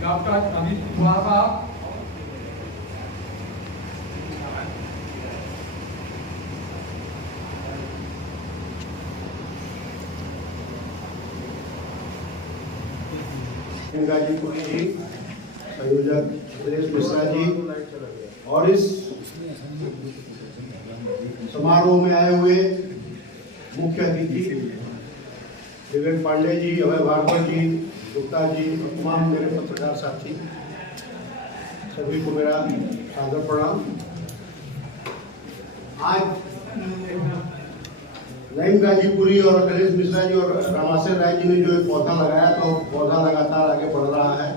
Doctor Amit Kumar साहब, गाजीपुरी जी, संयोजक सुरेश मिश्रा जी और इस समारोह में आए हुए मुख्य अतिथि विवेक पांडे जी, अभय भागवत जी, गुप्ता जी, तमाम मेरे पत्रकार साथी, सभी को मेरा सादर प्रणाम। आज नईम गाजीपुरी और अखिलेश मिश्रा जी और रामाशय राय जी ने जो एक पौधा लगाया, तो पौधा लगातार आगे बढ़ रहा है।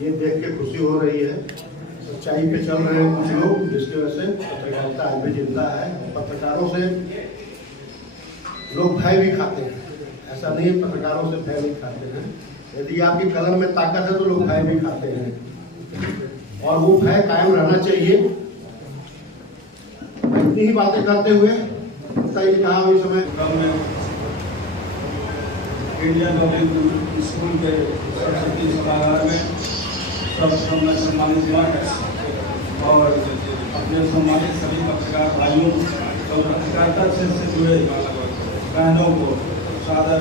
ये देख के खुशी हो रही है। सच्चाई पे चल रहे हैं कुछ लोग, जिसकी वजह से पत्रकारिता आज भी जिंदा है। पत्रकारों से लोग भय भी खाते हैं, ऐसा नहीं है पत्रकारों से भय नहीं खाते हैं। यदि आपकी कलम में ताकत है तो लोग भय भी खाते हैं, और वो भय कायम रहना चाहिए। इतनी ही बातें करते हुए सही कहा हुई समय इंडियन पब्लिक स्कूल के सरस्वती सभागार में सब सम्मानित और अपने सम्मानित सभी पत्रकार भाइयों और पत्रकारिता से जुड़े बहनों को सादर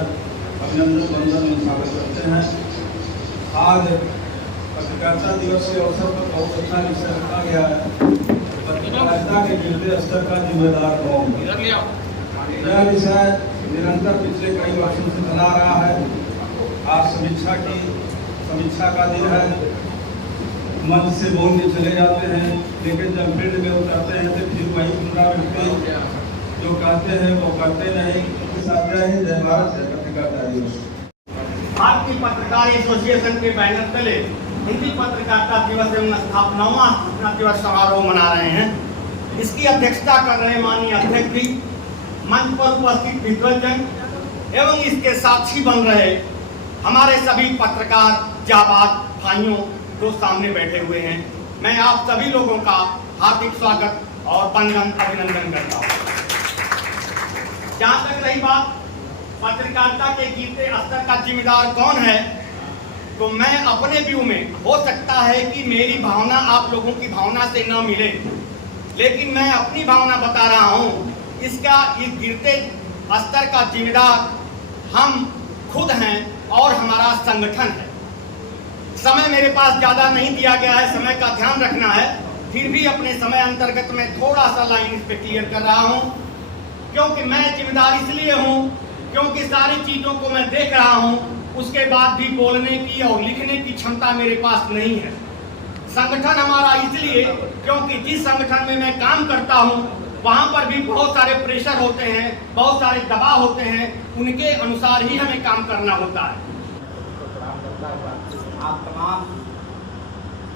अभिनंदन वंदन में स्वागत करते हैं। आज पत्रकारिता दिवस के अवसर पर बहुत अच्छा विषय रखा गया है, पत्रकारिता के गिरते स्तर का जिम्मेदार कौन। यह विषय निरंतर पिछले कई वर्षों से चला रहा है। आज समीक्षा का दिन है। मंच से बोल के चले जाते हैं, लेकिन जब फील्ड में उतरते हैं तो फिर वही पुनरावृत्ति जो कहते हैं वो करते नहीं। जय भारत, जय पत्रकारिता दिवस। भारतीय पत्रकार एसोसिएशन के बैनर तले हिंदी पत्रकारिता दिवस एवं स्थापनावां स्थापना दिवस समारोह मना रहे हैं। इसकी अध्यक्षता कर रहे माननीय अध्यक्ष जी, मंच पर उपस्थित विद्वजन एवं इसके साक्षी बन रहे हमारे सभी पत्रकार जाबाज भाइयों जो सामने बैठे हुए हैं, मैं आप सभी लोगों का हार्दिक स्वागत और वंदन अभिनंदन करता हूँ। जहाँ तक रही बात पत्रकारिता के गिरते स्तर का जिम्मेदार कौन है, तो मैं अपने व्यू में, हो सकता है कि मेरी भावना आप लोगों की भावना से न मिले, लेकिन मैं अपनी भावना बता रहा हूँ। इसका इस गिरते स्तर का जिम्मेदार हम खुद हैं और हमारा संगठन है। समय मेरे पास ज्यादा नहीं दिया गया है, समय का ध्यान रखना है, फिर भी अपने समय अंतर्गत में थोड़ा सा लाइन इस पे क्लियर कर रहा हूँ, क्योंकि मैं जिम्मेदार इसलिए हूँ क्योंकि सारी चीजों को मैं देख रहा हूँ, उसके बाद भी बोलने की और लिखने की क्षमता मेरे पास नहीं है। संगठन हमारा इसलिए क्योंकि जिस संगठन में मैं काम करता हूँ वहाँ पर भी बहुत सारे प्रेशर होते हैं, बहुत सारे दबाव होते हैं, उनके अनुसार ही हमें काम करना होता है। आप तमाम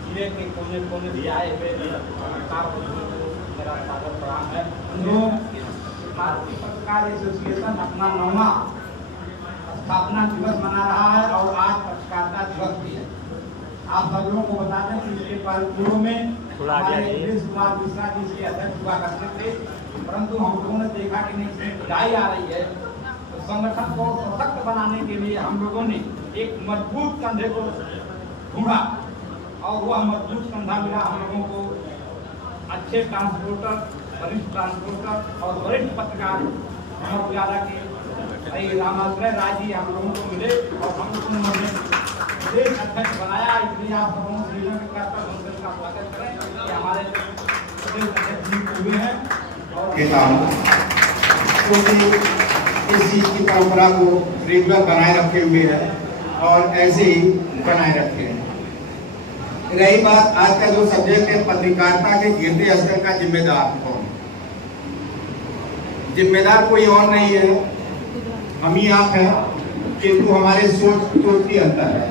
जिले के कोने कोने भी आए हुए मेरा सादर प्रणाम है। भारतीय पत्रकार एसोसिएशन अपना 9वां स्थापना दिवस मना रहा है और आज पत्रकारिता दिवस भी है। आप सब लोगों को बता दें कि इसके पूर्व में हमारे सुरेश कुमार मिश्रा जी इसके अध्यक्ष हुआ करते थे, परंतु हम लोगों ने देखा कि नहीं इसमें बुराई आ रही है, तो संगठन को सशक्त बनाने के लिए हम लोगों ने एक मजबूत कंधे को ढूंढा और वह मजबूत कंधा मिला हम लोगों को। अच्छे ट्रांसपोर्टर, वरिष्ठ ट्रांसपोर्टर और वरिष्ठ पत्रकार अमर उजाला के रामाशय राय जी हम लोगों को मिले और हम लोगों ने प्रदेश अध्यक्ष बनाया। इसलिए आप सबों का स्वागत करें कि हमारे प्रदेश अध्यक्ष जी हुए हैं इस चीज की परंपरा को रेगुलर बनाए रखे हुए है और ऐसे ही बनाए रखे हैं। रही बात आज का जो सब्जेक्ट है पत्रकारिता के गिरते स्तर का जिम्मेदार कौन। जिम्मेदार कोई और नहीं है, हम ही आप हैं, किंतु हमारे सोच की अंतर है।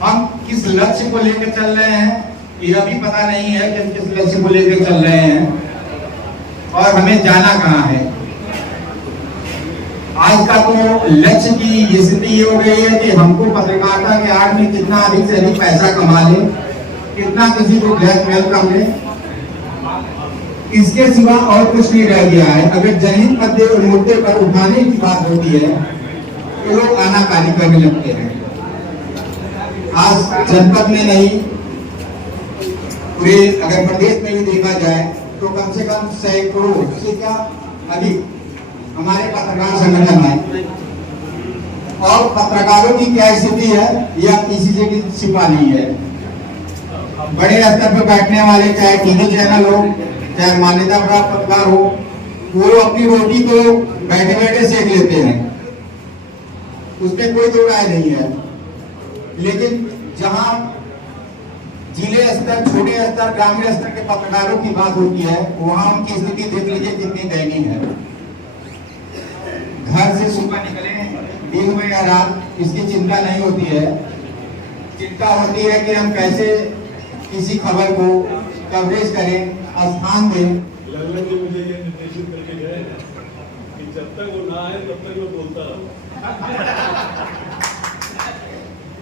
हम किस लक्ष्य को लेकर चल रहे हैं यह भी पता नहीं है कि हम किस लक्ष्य को लेकर चल रहे हैं और हमें जाना कहाँ है। आज का तो लक्ष्य की स्थिति ये हो गई है कि हमको पत्रकारिता के आड़ में कितना अधिक से अधिक पैसा कमा ले, कितना किसी को ब्लैकमेल कर ले, इसके सिवा और कुछ नहीं रह गया है। अगर जनहित मुद्दे पर उठाने की बात होती है तो लोग आनाकानी करने लगते हैं। आज जनपद में नहीं, पूरे अगर प्रदेश में भी देखा जाए तो कम से कम सैकड़ों से क्या अधिक हमारे पत्रकार संगठन है, और पत्रकारों की क्या स्थिति है यह किसी से भी छिपा नहीं है। बड़े स्तर पर बैठने वाले, चाहे टीवी चैनल हो, चाहे मान्यता प्राप्त पत्रकार हो, वो अपनी रोटी को बैठे बैठे सेक लेते हैं, उसमें कोई दो राय नहीं है। लेकिन जहां जिले स्तर, छोटे स्तर, ग्रामीण स्तर के पत्रकारों की बात होती है, वहां उनकी स्थिति देख लीजिए कितनी दयनीय है। घर से सुबह निकले, दिन में या रात, इसकी चिंता नहीं होती है। चिंता होती है कि हम कैसे किसी खबर को कवरेज करें, स्थान दें। लल्लन जी मुझे ये निर्देशित करके गए हैं कि जब तक वो ना आए तब तक मैं बोलता रहूं।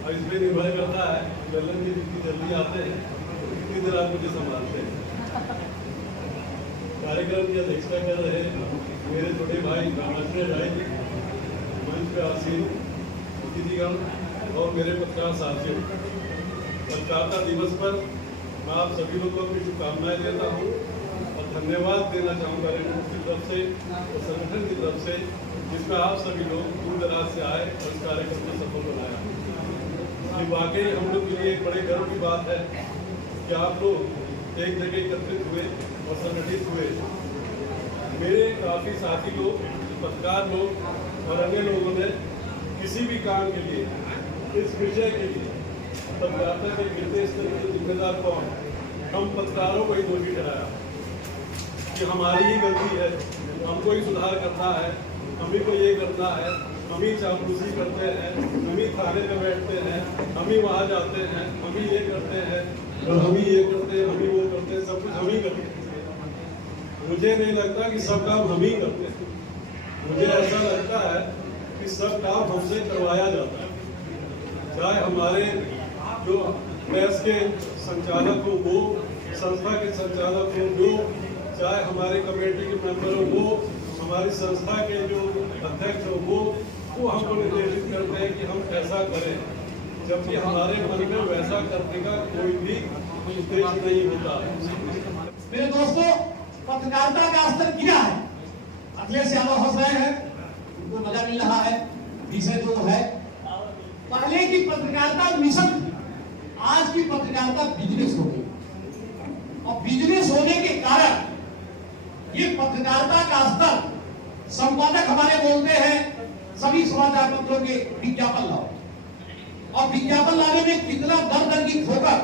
और इसमें निर्भर करता है लल्लन जी जितनी जल्दी आते हैं उतनी देर आप मुझे संभालते हैं। कार्यक्रम की अध्यक्षता कर रहे मेरे छोटे भाई रामाश्रय राय जी, मंच पे आसीन अतिथिगण और मेरे पत्रकार साथियों, पत्रकारिता दिवस पर मैं आप सभी लोगों को शुभकामनाएं देता हूँ और धन्यवाद देना चाहूँगा रेडियो की तरफ से और संगठन की तरफ से, जिसमें आप सभी लोग दूर दराज से आए और इस कार्यक्रम को सफल बनाया। ये वाकई हम लोग के लिए एक बड़े गर्व की बात है कि आप लोग एक जगह एकत्रित हुए और संगठित हुए। मेरे काफ़ी साथी लोग, पत्रकार लोग और अन्य लोगों ने किसी भी काम के लिए, इस विषय के लिए पत्रकारिता के गिरते स्तर के जिम्मेदार कौन, हम पत्रकारों को ही दोषी ठहराया कि हमारी ही गलती है, हमको ही सुधार करना है, हम ही को ये करना है, हम ही चापलूसी करते हैं, हम ही थाने में बैठते हैं, हम ही वहाँ जाते हैं, हम ही ये करते हैं और हम ही ये करते हैं, हम ही वो करते हैं, सब कुछ हम ही करते हैं। मुझे नहीं लगता कि सब काम हम ही करते हैं। मुझे ऐसा लगता है कि सब काम हमसे करवाया जाता है। चाहे हमारे जो प्रेस के संचालक हो वो, संस्था के संचालक हो वो, चाहे हमारे कमेटी के मेंबर हो वो, हमारी संस्था के जो अध्यक्ष हो वो हमको निर्देशित करते हैं कि हम ऐसा करें, जबकि हमारे मन में वैसा करने का कोई भी उद्देश्य नहीं होता। मेरे दोस्तों, पत्रकारिता का स्तर गिरा है। अखिलेश यादव हंस रहे हैं, उनको मजा मिल रहा है। विषय जो है, पहले की पत्रकारिता मिशन, आज की पत्रकारिता बिजनेस हो गई, और बिजनेस होने के कारण ये पत्रकारिता का स्तर, संपादक हमारे बोलते हैं सभी समाचार पत्रों के विज्ञापन लाओ, और विज्ञापन लाने में कितना दर दर की ठोकर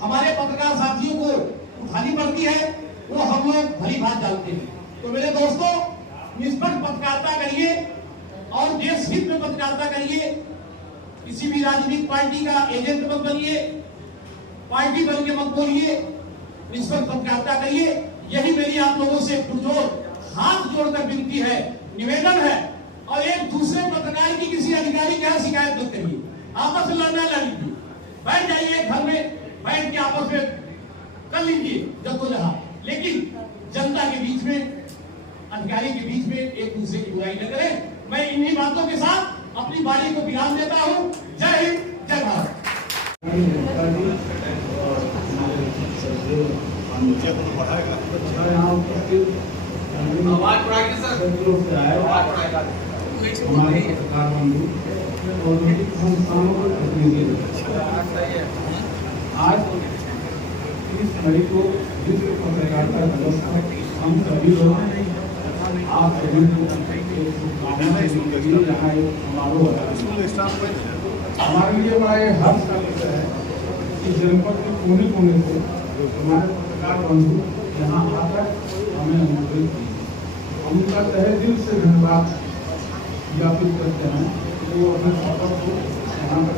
हमारे पत्रकार साथियों को उठानी पड़ती है, वो हम लोग भली बात जानते हैं। तो मेरे दोस्तों, निष्पक्ष पत्रकारिता करिए और देश हित में पत्रकारिता करिए। किसी भी राजनीतिक पार्टी का एजेंट मत बनिए, पार्टी बन के मत बोलिए, निष्पक्ष पत्रकारिता करिए। यही मेरी आप लोगों से पुरजोर हाथ जोड़कर विनती है, निवेदन है। और एक दूसरे पत्रकार की किसी अधिकारी के यहाँ शिकायत मत करिए, आपस में लड़ना लड़ लीजिए, बैठ जाइए घर में, बैठ के आपस में कर लीजिए जद्दोजहद, लेकिन जनता के बीच में, अधिकारी के बीच में एक दूसरे की बुराई न करें। मैं इन्हीं बातों के साथ अपनी वाणी को विराम देता हूँ। जय हिंद, जय भारत। हमारे पत्रकार बंधु और संस्थानों को आज 30 मई को विश्व पत्रकारिता दिवस पर हम सभी लोग आप सभी समारोह हमारे लिए बड़ा हर्ष का विषय है कि जनपद के कोने कोने से हमारे पत्रकार बंधु यहाँ आकर हमें अनुमोदित की। हम उनका तहे दिल से धन्यवाद ज्ञापित करते हैं। वो अपने सफर को यहाँ पर